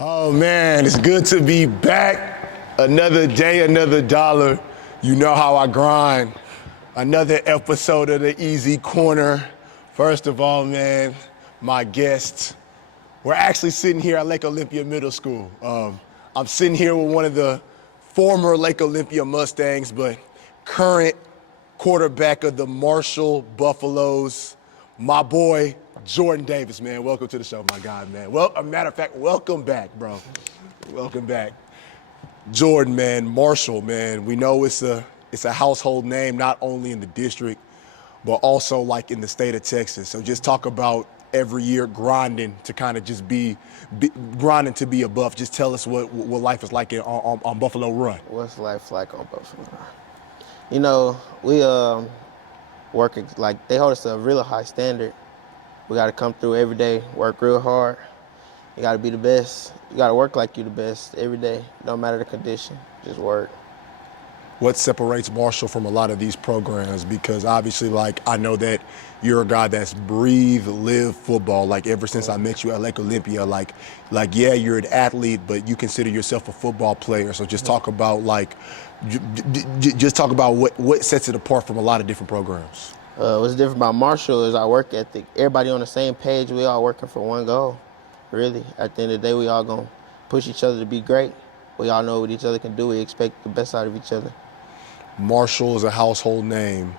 Oh man, it's good to be back. Another day, another dollar. You know how I grind. Another episode of the Easy Corner. First of all, man, my guests. We're actually sitting here at Lake Olympia Middle School. I'm sitting here with one of the former Lake Olympia Mustangs, but current quarterback of the Marshall Buffaloes, my boy, Jordan Davis, man. Welcome to the show, my guy, man. Well, a matter of fact, welcome back, bro. Welcome back. Jordan, man, Marshall, man. We know it's a household name, not only in the district, but also like in the state of Texas. So just talk about every year grinding to kind of just be grinding to be above. Just tell us what life is like on Buffalo Run. What's life like on Buffalo Run? You know, we work, like, they hold us to a really high standard. We got to come through every day, work real hard. You got to be the best. You got to work like you the best every day. No matter the condition, just work. What separates Marshall from a lot of these programs? Because obviously, like, I know that you're a guy that's breathed, lived football. Like, ever since I met you at Lake Olympia, like, yeah, you're an athlete, but you consider yourself a football player. So just talk about, like, just talk about what sets it apart from a lot of different programs. What's different about Marshall is our work ethic. Everybody on the same page. We all working for one goal, really. At the end of the day, we all going to push each other to be great. We all know what each other can do. We expect the best out of each other. Marshall is a household name.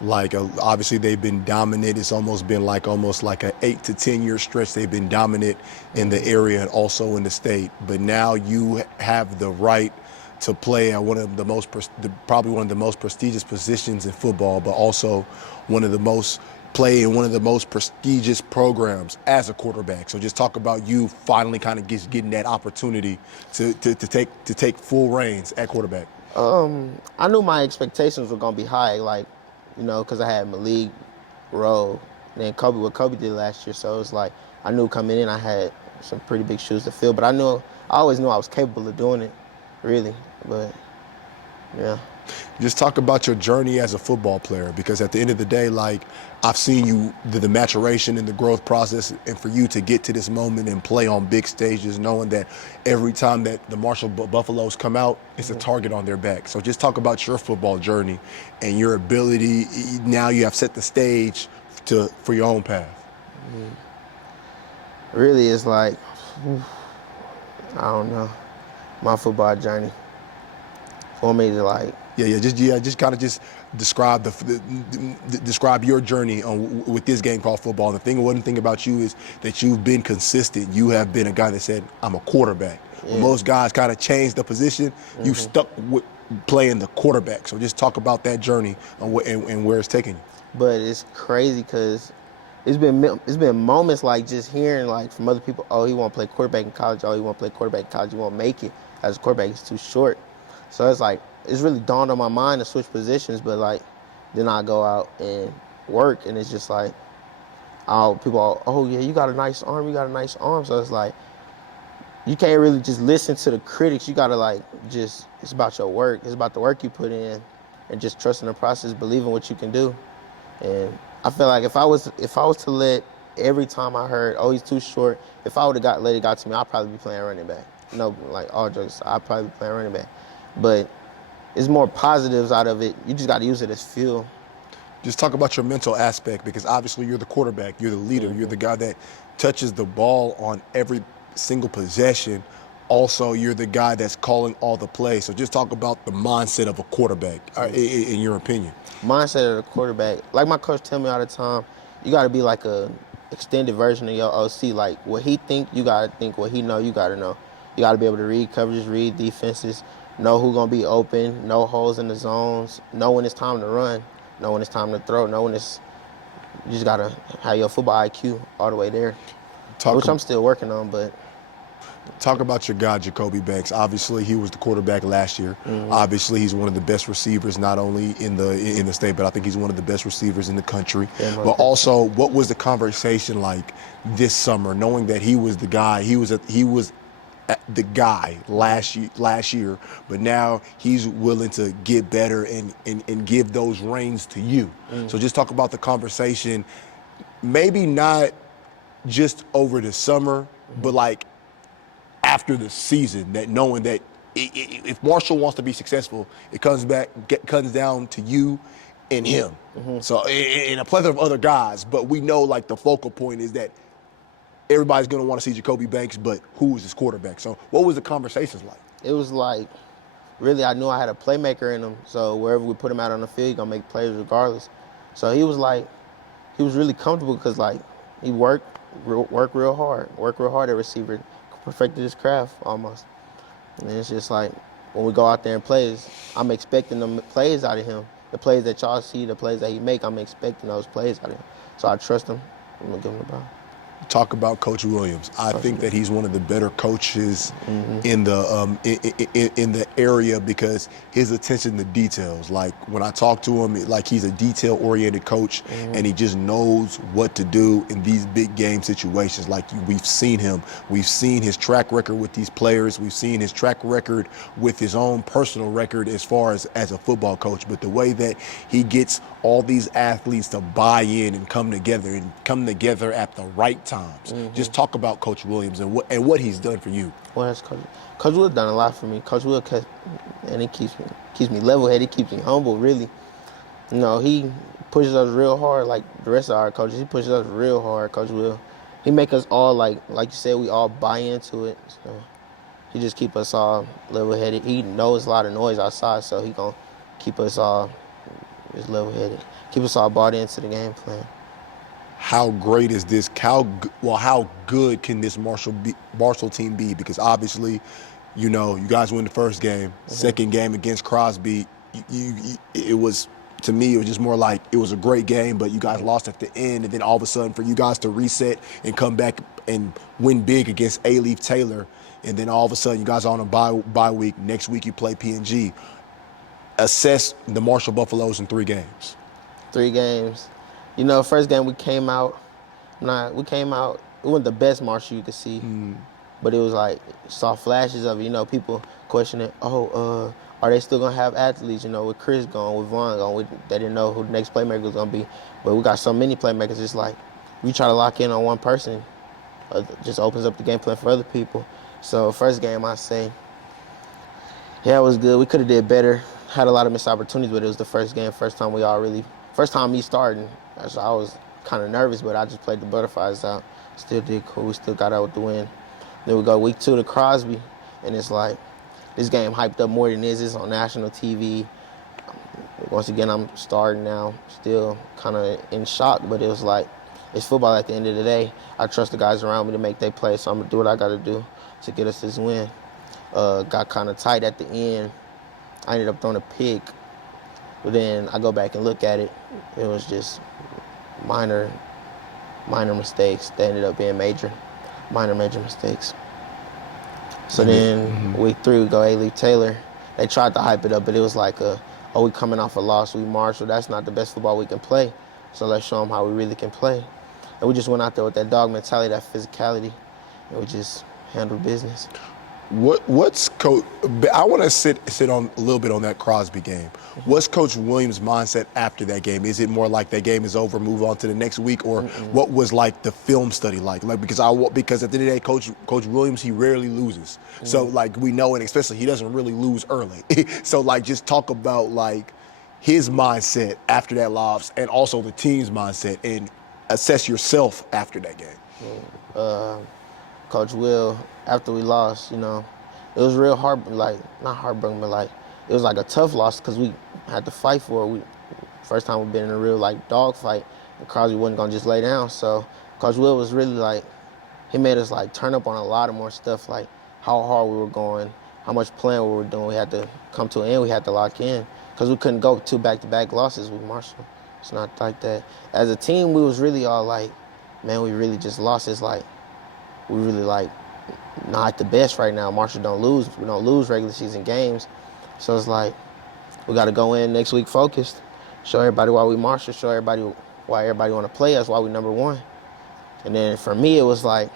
Like, obviously they've been dominant. It's almost like an 8 to 10 year stretch. They've been dominant in the area and also in the state. But now you have the right to play at probably one of the most prestigious positions in football, but also play in one of the most prestigious programs as a quarterback. So just talk about you finally kind of getting that opportunity to take full reins at quarterback. I knew my expectations were gonna be high, like, you know, because I had Malik, Rowe, and then what Kobe did last year. So it was like I knew coming in I had some pretty big shoes to fill, but I always knew I was capable of doing it, really. But yeah. Just talk about your journey as a football player, because at the end of the day, like, I've seen you, the maturation and the growth process, and for you to get to this moment and play on big stages, knowing that every time that the Marshall Buffaloes come out, it's a target on their back. So just talk about your football journey and your ability. Now you have set the stage for your own path. Really, it's like, I don't know, my football journey. For me to, like, just kind of describe describe your journey with this game called football. One thing about you is that you've been consistent. You have been a guy that said, I'm a quarterback. Yeah. When most guys kind of change the position, you stuck with playing the quarterback. So just talk about that journey and where it's taking you. But it's crazy because it's been moments like just hearing, like, from other people, oh, he won't play quarterback in college. Oh, he won't play quarterback in college. He won't make it as a quarterback. He's too short. So it's like, it's really dawned on my mind to switch positions, but, like, then I go out and work, and it's just like, oh yeah, you got a nice arm, So it's like, you can't really just listen to the critics. You gotta, like, it's about your work. It's about the work you put in, and just trusting the process, believing what you can do. And I feel like if I was to let every time I heard, oh, he's too short, if I would have let it got to me, I'd probably be playing running back. No, like, all jokes, I'd probably be playing running back. But it's more positives out of it. You just got to use it as fuel. Just talk about your mental aspect, because obviously you're the quarterback, you're the leader, you're the guy that touches the ball on every single possession. Also, you're the guy that's calling all the plays. So just talk about the mindset of a quarterback, in your opinion. Mindset of the quarterback, like my coach tell me all the time, you got to be like a extended version of your OC. Like, what he think, you got to think. What he know, you got to know. You got to be able to read coverages, read defenses, know who's going to be open, know holes in the zones, know when it's time to run, know when it's time to throw, know when it's – you just got to have your football IQ all the way there, which I'm still working on, but – Talk about your guy, Jacoby Banks. Obviously, he was the quarterback last year. Obviously, he's one of the best receivers, not only in the state, but I think he's one of the best receivers in the country. But also, what was the conversation like this summer, knowing that he was the guy, he was the guy last year, but now he's willing to get better and give those reins to you. So just talk about the conversation, maybe not just over the summer, but like after the season, that knowing that if Marshall wants to be successful, it comes down to you and him. So, and a plethora of other guys, but we know like the focal point is that everybody's going to want to see Jacoby Banks, but who is his quarterback? So what was the conversations like? It was like, really, I knew I had a playmaker in him. So wherever we put him out on the field, he's going to make plays regardless. So he was really comfortable because, like, he worked real hard at receiver, perfected his craft almost. And it's just like, when we go out there and play, I'm expecting them plays out of him. The plays that y'all see, the plays that he make, I'm expecting those plays out of him. So I trust him. I'm going to give him the ball. Talk about Coach Williams. I think that he's one of the better coaches in the area because his attention to details. Like when I talk to him, like he's a detail-oriented coach, and he just knows what to do in these big game situations. Like we've seen him. We've seen his track record with these players. We've seen his track record with his own personal record as far as a football coach. But the way that he gets all these athletes to buy in and come together at the right times. Just talk about Coach Williams and what he's done for you. Well, that's Coach Will done a lot for me. Coach Will he keeps me level-headed. He keeps me humble, really. You know, he pushes us real hard like the rest of our coaches. He pushes us real hard, Coach Will. He make us all, like you said, we all buy into it. So he just keep us all level-headed. He knows a lot of noise outside, so he gonna keep us all just level-headed. Keep us all bought into the game plan. How great is this? How good can this Marshall team be? Because obviously, you know, you guys win the first game. Second game against Crosby, it was, to me, it was just more like it was a great game, but you guys lost at the end, and then all of a sudden for you guys to reset and come back and win big against A-Leaf Taylor, and then all of a sudden you guys are on a bye week. Next week you play P&G. Assess the Marshall Buffaloes in 3 games. 3 games. You know, first game we came out, it wasn't the best Marshall you could see, but it was like, saw flashes of it. You know, people questioning, are they still going to have athletes, you know, with Chris gone, with Vaughn gone, they didn't know who the next playmaker was going to be. But we got so many playmakers, it's like, we try to lock in on one person, it just opens up the game plan for other people. So first game, I say, yeah, it was good. We could have did better. Had a lot of missed opportunities, but it was the first game, first time me starting. So I was kind of nervous, but I just played the butterflies out. Still did cool. We still got out with the win. Then we go week 2 to Crosby, and it's like, this game hyped up more than this. It's on national TV. Once again, I'm starting now. Still kind of in shock, but it was like, it's football at the end of the day. I trust the guys around me to make their play, so I'm going to do what I got to do to get us this win. Got kind of tight at the end. I ended up throwing a pick, but then I go back and look at it. It was just minor mistakes. They ended up being major mistakes. So then week 3, we go A-Leaf Taylor. They tried to hype it up, but it was like, we coming off a loss, we Marshall. That's not the best football we can play. So let's show them how we really can play. And we just went out there with that dog mentality, that physicality, and we just handled business. What's Coach? I want to sit on a little bit on that Crosby game. What's Coach Williams' mindset after that game? Is it more like that game is over, move on to the next week, or what was like the film study like? Like because at the end of the day, Coach Williams, he rarely loses. So like we know, and especially he doesn't really lose early. So like just talk about like his mindset after that loss, and also the team's mindset, and assess yourself after that game. Coach Will, after we lost, you know, it was real hard, like, not heartbroken, but like, it was like a tough loss because we had to fight for it. First time we've been in a real, like, dog fight, and Crosby wasn't going to just lay down. So Coach Will was really like, he made us like turn up on a lot of more stuff, like how hard we were going, how much playing we were doing. We had to come to an end, we had to lock in because we couldn't go 2 back-to-back losses with Marshall. It's not like that. As a team, we was really all like, man, we really just lost. It's like, we really like not the best right now. Marshall don't lose. We don't lose regular season games. So it's like we got to go in next week focused, show everybody why we Marshall, show everybody why everybody want to play us, why we number 1. And then for me, it was like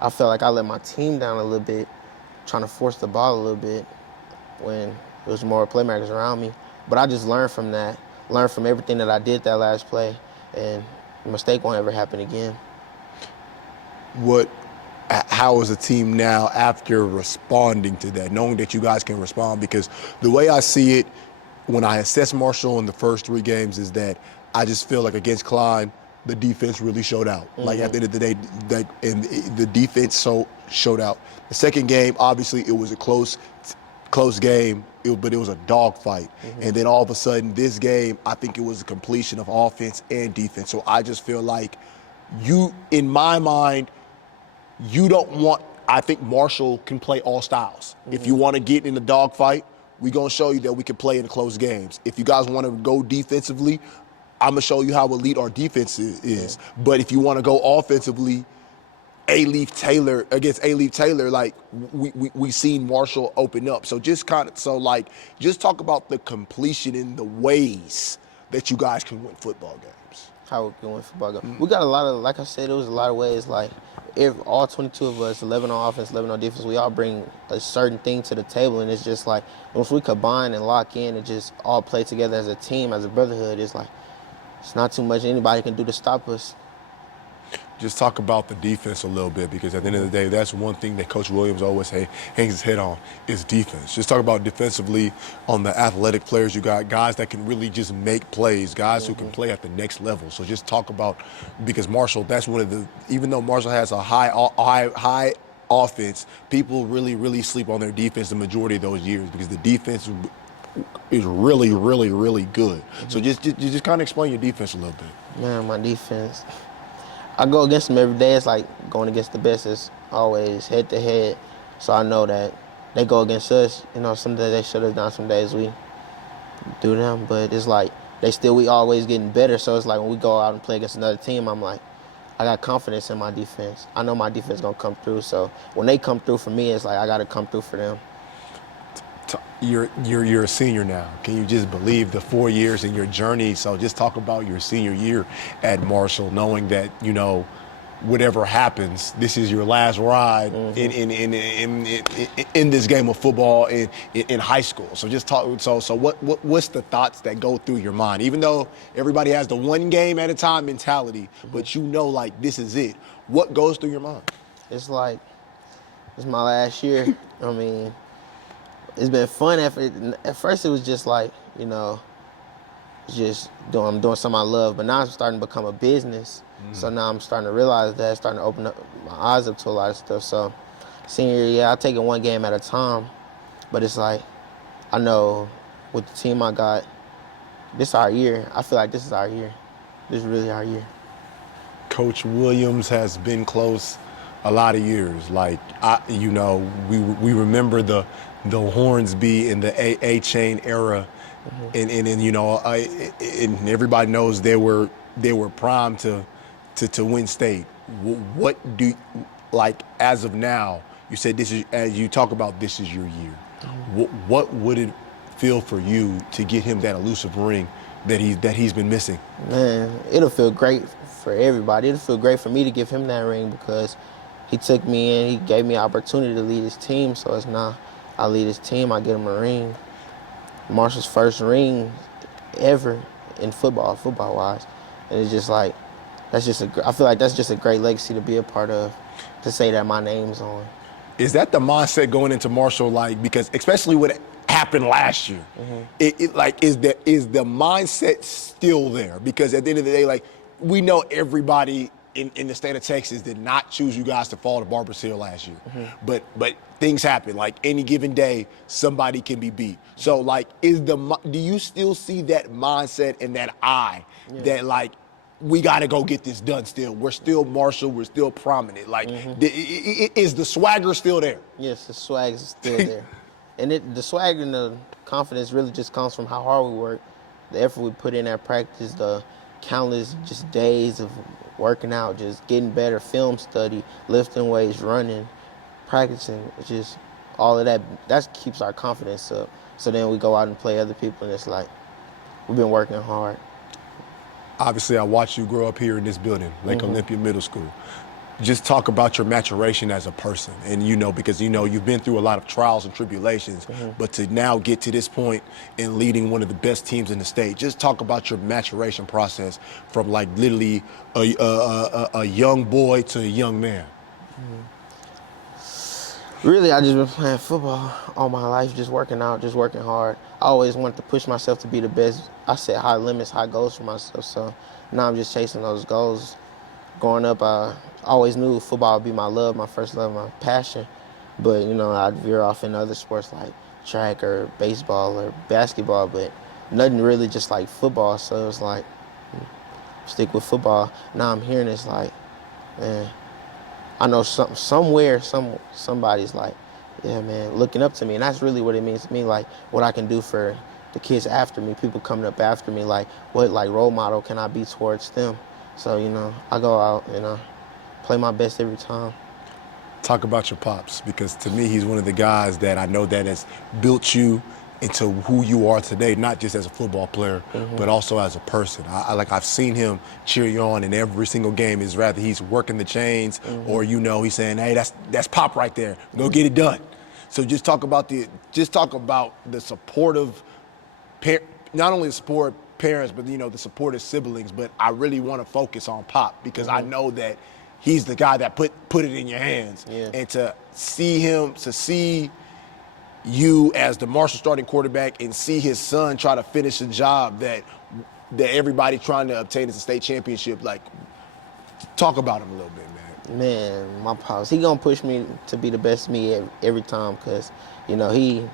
I felt like I let my team down a little bit, trying to force the ball a little bit when there was more playmakers around me. But I just learned from that, learned from everything that I did that last play, and a mistake won't ever happen again. What how is the team now after responding to that, knowing that you guys can respond? Because the way I see it, when I assess Marshall in the first 3 games, is that I just feel like against Klein, the defense really showed out. Like at the end of the day, the defense showed out. The second game, obviously, it was a close game, but it was a dogfight. And then all of a sudden, this game, I think it was a completion of offense and defense. So I just feel like in my mind, I think Marshall can play all styles. If you want to get in the dogfight, we're going to show you that we can play in close games. If you guys want to go defensively, I'm going to show you how elite our defense is. But if you want to go offensively, against A-Leaf Taylor, like we seen Marshall open up. So just talk about the completion in the ways that you guys can win football games. How we can win football games. We got a lot of, like I said, it was a lot of ways. Like if all 22 of us, 11 on offense, 11 on defense, we all bring a certain thing to the table, and it's just like once we combine and lock in and just all play together as a team, as a brotherhood, it's like it's not too much anybody can do to stop us. Just talk about the defense a little bit, because at the end of the day, that's one thing that Coach Williams always hangs his head on is defense. Just talk about defensively on the athletic players you got, guys that can really just make plays, guys who can play at the next level. So just talk about, because Marshall, that's one of the, even though Marshall has a high offense, people really, really sleep on their defense the majority of those years, because the defense is really, really, really good. So just kind of explain your defense a little bit. Man, my defense, I go against them every day. It's like going against the best. It's always head to head. So I know that they go against us. You know, some days they shut us down, some days we do them. But it's like we always getting better. So it's like when we go out and play against another team, I'm like, I got confidence in my defense. I know my defense gonna come through. So when they come through for me, it's like I gotta come through for them. You're a senior now. Can you just believe the 4 years in your journey? So just talk about your senior year at Marshall, knowing that, you know, whatever happens, this is your last ride in this game of football in high school. So just talk. So what's the thoughts that go through your mind? Even though everybody has the one game at a time mentality, but you know, like, this is it. What goes through your mind? It's like it's my last year. I mean, it's been fun. At first, it was just like, you know, I'm doing something I love. But now it's starting to become a business. So now I'm starting to realize that, starting to open up my eyes up to a lot of stuff. So senior year, I take it one game at a time. But it's like, I know with the team I got, this is our year. I feel like this is our year. This is really our year. Coach Williams has been close a lot of years. Like, we remember the Hornsby and the A-Chain era, and you know, and everybody knows they were primed to win state. What do, like, as of now, you said this is, as you talk about, this is your year. What would it feel for you to get him that elusive ring that he's been missing? Man, it'll feel great for everybody. It'll feel great for me to give him that ring, because he took me in, he gave me an opportunity to lead his team. So it's now I lead his team, I get him a ring. Marshall's first ring ever in football-wise. And it's just like, I feel like that's just a great legacy to be a part of, to say that my name's on. Is that the mindset going into Marshall? Like, because especially what happened last year, is the mindset still there? Because at the end of the day, like, we know everybody in the state of Texas did not choose you guys to fall to Barbers Hill last year. But things happen. Like, any given day, somebody can be beat. So, like, do you still see that mindset and that eye that, like, we got to go get this done still? We're still Marshall. We're still prominent. Like, is the swagger still there? Yes, the swag is still there. And the swag and the confidence really just comes from how hard we work, the effort we put in at practice, the countless just days of working out, just getting better, film study, lifting weights, running, practicing, just all of that. That keeps our confidence up. So then we go out and play other people, and it's like, we've been working hard. Obviously, I watched you grow up here in this building, Lake Olympia Middle School. Just talk about your maturation as a person. And, you know, because, you know, you've been through a lot of trials and tribulations, but to now get to this point and leading one of the best teams in the state, just talk about your maturation process from, like, literally a young boy to a young man. Really, I just been playing football all my life, just working out, just working hard. I always wanted to push myself to be the best. I set high limits, high goals for myself. So now I'm just chasing those goals. Growing up, I always knew football would be my love, my first love, my passion. But, I'd veer off into other sports like track or baseball or basketball, but nothing really just like football. So it was like, stick with football. Now I'm hearing it's like, man, I know somebody's like, yeah, man, looking up to me. And that's really what it means to me, like what I can do for the kids after me, people coming up after me, like what like role model can I be towards them? So, I go out and play my best every time. Talk about your pops, because to me, he's one of the guys that I know that has built you into who you are today, not just as a football player, but also as a person. I've seen him cheer you on in every single game. Is rather he's working the chains, or he's saying, "Hey, that's Pop right there. Go get it done." So just talk about the supportive, not only the support parents, but the supportive siblings. But I really want to focus on Pop, because I know that he's the guy that put it in your hands, and to see you as the Marshall starting quarterback and see his son try to finish a job that everybody trying to obtain as a state championship. Like, talk about him a little bit, man. Man, my pops, he gonna push me to be the best me every time, because, he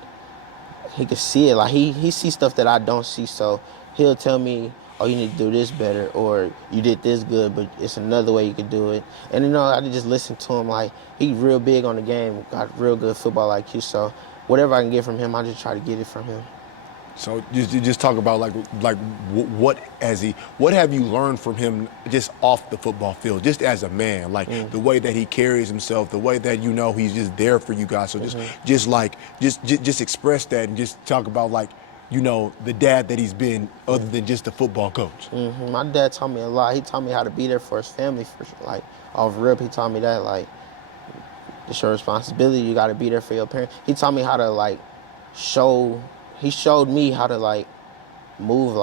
can see it. Like, he sees stuff that I don't see, so he'll tell me, oh, you need to do this better, or you did this good, but it's another way you could do it. And, I just listen to him. Like, he's real big on the game, got real good football IQ, so whatever I can get from him, I just try to get it from him. So just talk about what have you learned from him just off the football field, just as a man, like the way that he carries himself, the way that he's just there for you guys. So just express that, and just talk about the dad that he's been, other than just a football coach. My dad taught me a lot. He taught me how to be there for his family, off rip. He taught me that it's your responsibility. You got to be there for your parents. He taught me how to he showed me how to move.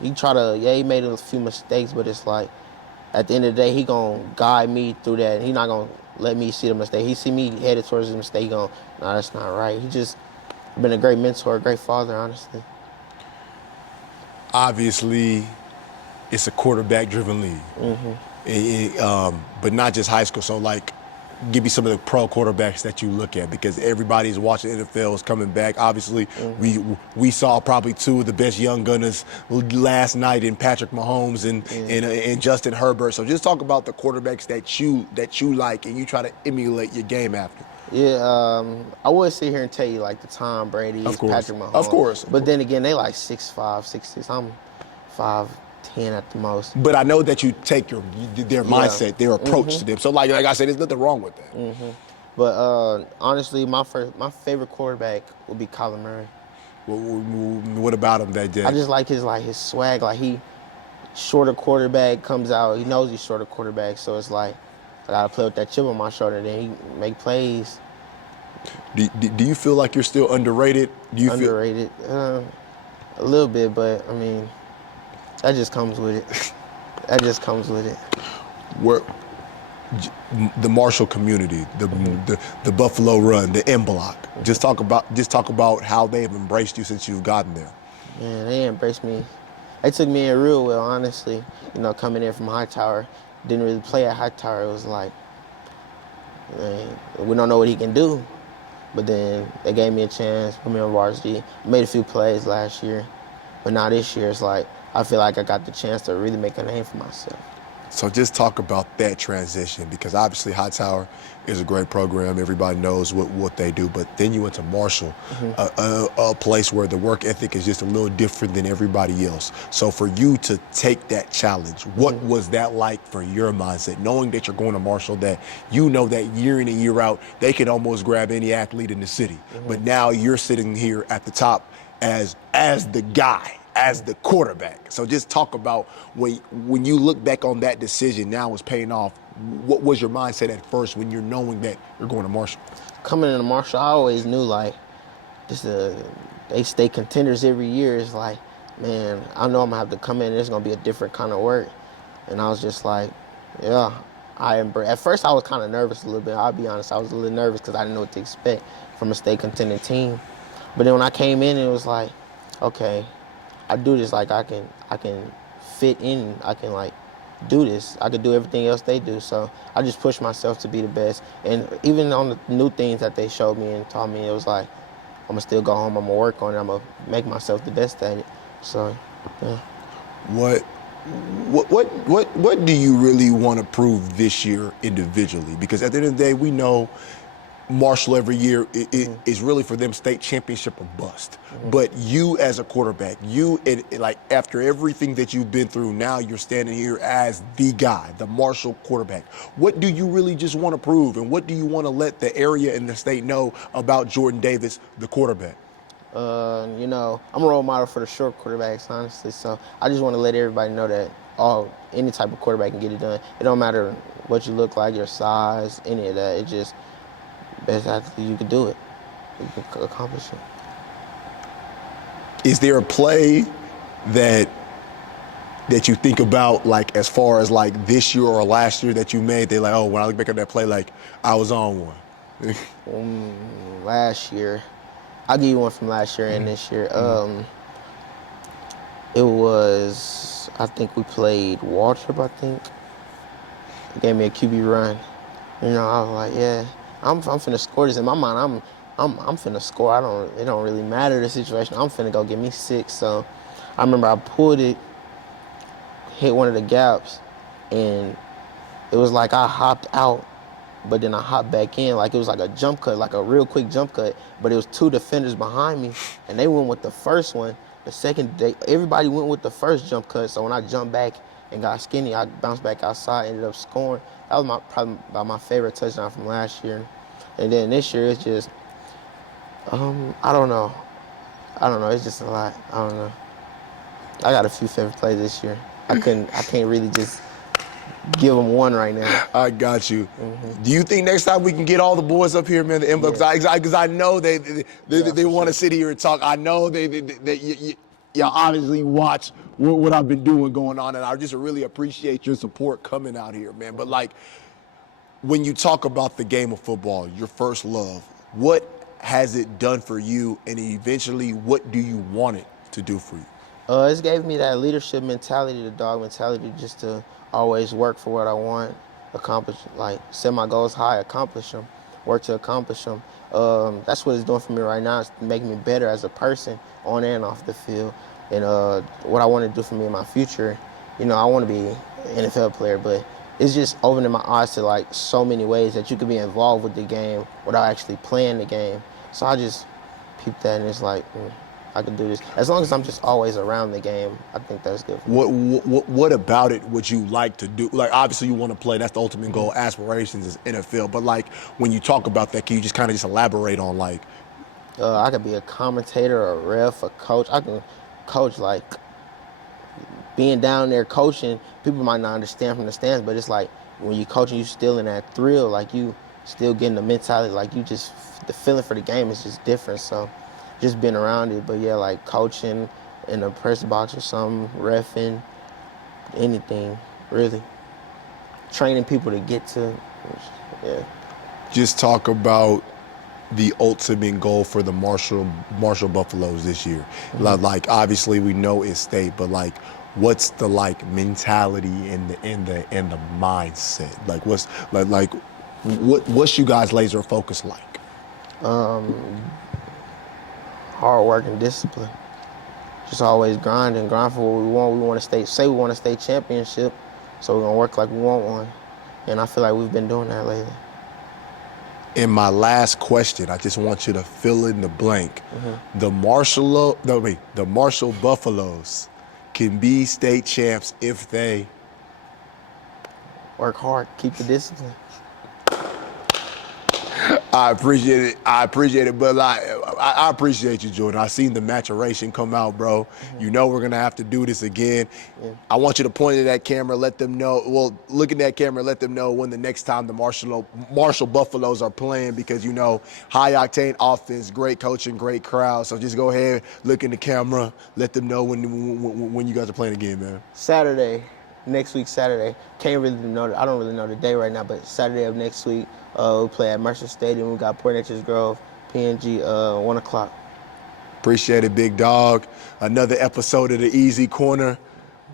He made a few mistakes, but it's at the end of the day, he gonna guide me through that. He not gonna let me see the mistake. He see me headed towards the mistake, he gonna, nah, that's not right. He just been a great mentor, a great father, honestly. Obviously, it's a quarterback-driven league, but not just high school. So give me some of the pro quarterbacks that you look at, because everybody's watching NFL is coming back. Obviously, we saw probably two of the best young gunners last night in Patrick Mahomes and Justin Herbert. So just talk about the quarterbacks that you like and you try to emulate your game after. Yeah, I would sit here and tell you the Tom Brady's, Patrick Mahomes. Of course. But then again, they 6'5", 6'6". I'm 5'10" at the most. But I know that you take their mindset, their approach to them. So like I said, there's nothing wrong with that. But honestly, my favorite quarterback would be Kyler Murray. What about him that day? I just like his swag. He shorter quarterback, comes out. He knows he's shorter quarterback, so it's I gotta play with that chip on my shoulder. Then he make plays. Do you feel like you're still underrated? Underrated, a little bit, but I mean, that just comes with it. Where the Marshall community, the Buffalo Run, the M Block. Just talk about how they've embraced you since you've gotten there. Man, they embraced me. They took me in real well, honestly. Coming in from Hightower, didn't really play at Hightower. It was man, we don't know what he can do. But then they gave me a chance, put me on varsity. Made a few plays last year, but now this year it's I feel like I got the chance to really make a name for myself. So just talk about that transition, because obviously Hightower is a great program. Everybody knows what they do. But then you went to Marshall, a place where the work ethic is just a little different than everybody else. So for you to take that challenge, what was that like for your mindset, knowing that you're going to Marshall, that that year in and year out, they can almost grab any athlete in the city. But now you're sitting here at the top as the guy, as the quarterback. So just talk about when you look back on that decision, now it's paying off. What was your mindset at first when you're knowing that you're going to Marshall? Coming into Marshall, I always knew they stay contenders every year. It's man, I know I'm gonna have to come in. There's gonna be a different kind of work, and I was just yeah, At first, I was kind of nervous a little bit. I'll be honest. I was a little nervous because I didn't know what to expect from a state contending team. But then when I came in, it was like, okay, I do this. Like I can fit in. I can like do this. I could do everything else they do. So I just pushed myself to be the best. And even on the new things that they showed me and taught me, it was like, I'm gonna still go home. I'm gonna work on it. I'm gonna make myself the best at it. So, yeah. What do you really want to prove this year individually? Because at the end of the day, we know Marshall every year is really for them state championship or bust. But you as a quarterback, like after everything that you've been through, now you're standing here as the guy, the Marshall quarterback. What do you really just want to prove, and what do you want to let the area and the state know about Jordan Davis, the quarterback? I'm a role model for the short quarterbacks, honestly. So I just want to let everybody know that any type of quarterback can get it done. It don't matter what you look like, your size, any of that. It just best athlete, you can do it. You can accomplish it. Is there a play that you think about, like as far as like this year or last year that you made? They're like, oh, when I look back at that play, like I was on one. Last year, I'll give you one from last year and this year. It was, I think we played Waltrip, I think. It gave me a QB run. I was like, yeah, I'm finna score this. In my mind, I'm finna score. It don't really matter the situation. I'm finna go get me 6. So I remember I pulled it, hit one of the gaps, and it was like I hopped out, but then I hopped back in. Like it was like a jump cut, like a real quick jump cut, but it was 2 defenders behind me, and they went with the first one. The second, everybody went with the first jump cut, so when I jumped back and got skinny, I bounced back outside, ended up scoring. That was probably my favorite touchdown from last year. And then this year, it's just, I don't know. It's just a lot. I don't know. I got a few favorite plays this year. I can't really just give them one right now. I got you. Do you think next time we can get all the boys up here, man, the inbox? Because I know they want to sit here and talk. I know you obviously watch what I've been doing going on, and I just really appreciate your support coming out here, man. But like, when you talk about the game of football, your first love, what has it done for you, and eventually, what do you want it to do for you? It's gave me that leadership mentality, the dog mentality, just to always work for what I want, accomplish, like set my goals high, accomplish them, work to accomplish them. That's what it's doing for me right now. It's making me better as a person on and off the field. And what I want to do for me in my future, I want to be an NFL player, but it's just opening my eyes to like so many ways that you could be involved with the game without actually playing the game. So I just peeped that, and it's like, I can do this. As long as I'm just always around the game, I think that's good for me. What about it would you like to do? Like, obviously you want to play. That's the ultimate goal. Aspirations is NFL. But like, when you talk about that, can you just kind of just elaborate on like? I could be a commentator, a ref, a coach. I can coach, like being down there coaching. People might not understand from the stands, but it's like when you coaching, you still in that thrill. Like you still getting the mentality. Like you just, the feeling for the game is just different. So just being around it. But yeah, like coaching in a press box or something, reffing, anything, really. Training people to get to, yeah. Just talk about the ultimate goal for the Marshall Buffaloes this year. Like obviously we know it's state, but like what's the like mentality and the mindset? Like what's you guys laser focus like? Hard work and discipline. Just always grind for what we want. We want to we want a state championship, so we're gonna work like we want one. And I feel like we've been doing that lately. In my last question, I just want you to fill in the blank. The Marshall Buffaloes can be state champs if they work hard, keep the discipline. I appreciate it, but I appreciate you, Jordan. I seen the maturation come out, bro. You know we're gonna have to do this again. I want you to point at that camera, let them know. Well, look at that camera, let them know when the next time the Marshall Buffaloes are playing, because high octane offense, great coaching, great crowd. So just go ahead, look in the camera, let them know when you guys are playing again, man. Saturday, next week, Saturday. Can't really know. I don't really know the day right now, but Saturday of next week, we play at Mercer Stadium. We got Port Neches Grove, PNG, 1 o'clock. Appreciate it, big dog. Another episode of the Easy Corner.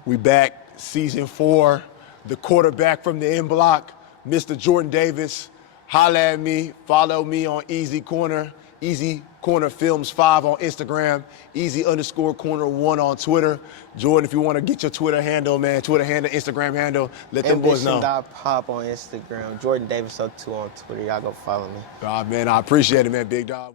We back, season 4. The quarterback from the M Block, Mr. Jordan Davis. Holla at me. Follow me on Easy Corner. Easy Corner Films 5 on Instagram. Easy_Corner1 on Twitter. Jordan, if you want to get your Twitter handle, man, Twitter handle, Instagram handle, let them boys know. Ambition.pop on Instagram. Jordan Davis 02 on Twitter. Y'all go follow me. Man, I appreciate it, man, big dog.